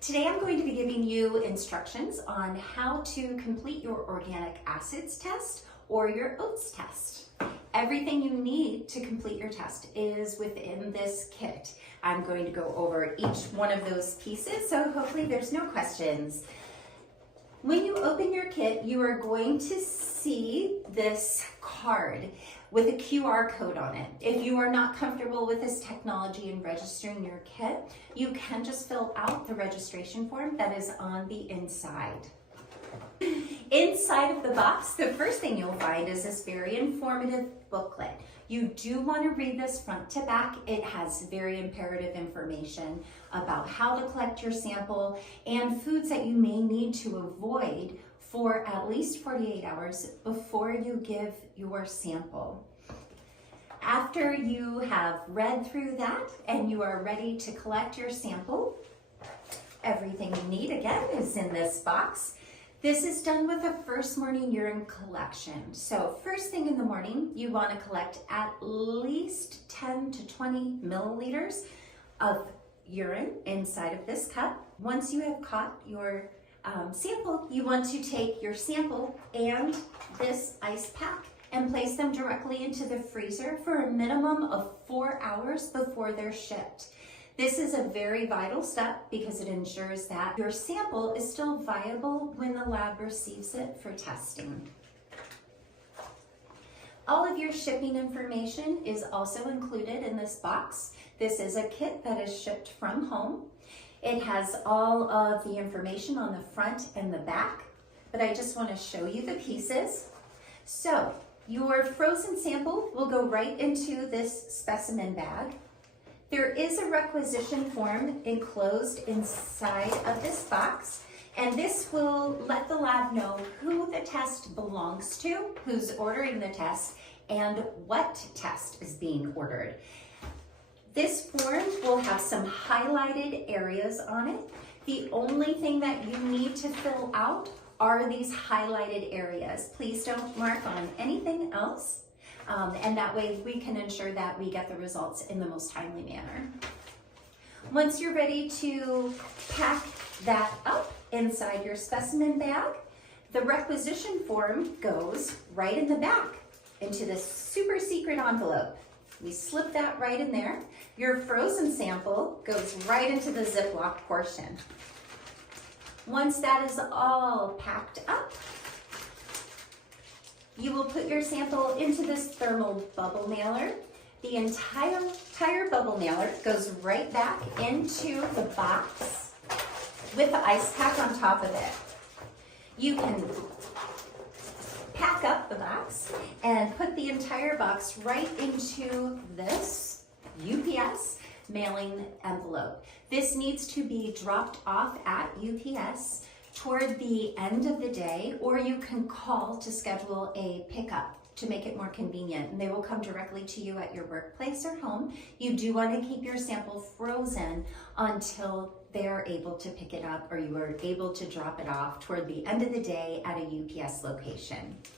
Today I'm going to be giving you instructions on how to complete your organic acids test or your OATs test. Everything you need to complete your test is within this kit. I'm going to go over each one of those pieces, so hopefully there's no questions. When you open your kit, you are going to see this card with a QR code on it. If you are not comfortable with this technology and registering your kit, you can just fill out the registration form that is on the inside. Inside of the box, the first thing you'll find is this very informative booklet. You do want to read this front to back. It has very imperative information about how to collect your sample and foods that you may need to avoid for at least 48 hours before you give your sample. After you have read through that and you are ready to collect your sample, everything you need again is in this box. This is done with a first morning urine collection. So first thing in the morning, you want to collect at least 10 to 20 milliliters of urine inside of this cup. Once you have caught your sample, you want to take your sample and this ice pack and place them directly into the freezer for a minimum of 4 hours before they're shipped. This is a very vital step because it ensures that your sample is still viable when the lab receives it for testing. All of your shipping information is also included in this box. This is a kit that is shipped from home. It has all of the information on the front and the back, but I just want to show you the pieces. So your frozen sample will go right into this specimen bag. There is a requisition form enclosed inside of this box, and this will let the lab know who the test belongs to, who's ordering the test, and what test is being ordered. This form will have some highlighted areas on it. The only thing that you need to fill out are these highlighted areas. Please don't mark on anything else. And that way we can ensure that we get the results in the most timely manner. Once you're ready to pack that up inside your specimen bag, the requisition form goes right in the back into this super secret envelope. We slip that right in there. Your frozen sample goes right into the Ziploc portion. Once that is all packed up, you will put your sample into this thermal bubble nailer. The entire bubble nailer goes right back into the box with the ice pack on top of it. You can pack up the box and put the entire box right into this UPS mailing envelope. This needs to be dropped off at UPS toward the end of the day, or you can call to schedule a pickup to make it more convenient, and they will come directly to you at your workplace or home. You do want to keep your sample frozen until they are able to pick it up or you are able to drop it off toward the end of the day at a UPS location.